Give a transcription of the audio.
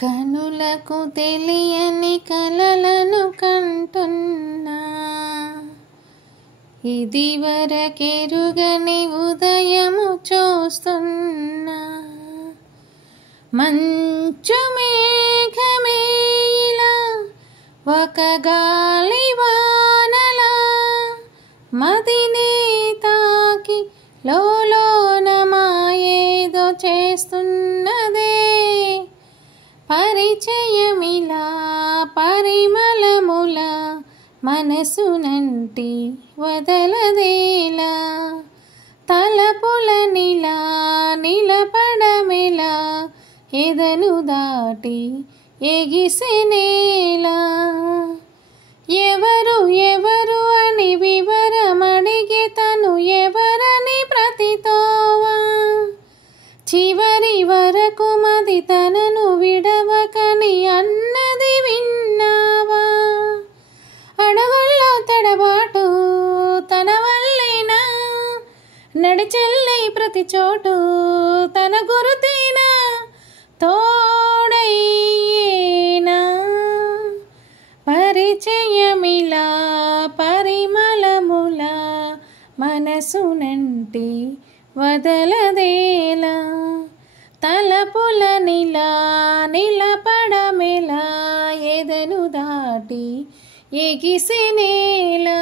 కనులకు తెలియని కలలను కంటున్నా, ఇదివరకెరుగని ఉదయము చూస్తున్నా. మంచు మేఘమేలా ఒక గాలివానలా మదినే తాకి లోలోన మాయేదో చేస్తున్నదే. పరిచయమిలా పరిమళముల మనసునంటి వదలదేలా. తలపులనిలా నిలపడమిలా ఎదను దాటి ఎగిసెనేలా. ఎవరు ఎవరు అని వివరమడిగే తను ఎవరని ప్రతితోవా. చివరి వరకు మది తనను విడవకని అన్నది విన్నావా. అడుగుల్లో తడబాటు తన వల్లేనా, నడిచెల్లే ప్రతి చోటు తన గురుతేనా, తోడయ్యేనా. పరిచయమిలా పరిమళముల మనసునంటి వదలదేలా. తలపులనిలా నిలపడమెలా ఎదను దాటి ఎగిసెనేలా.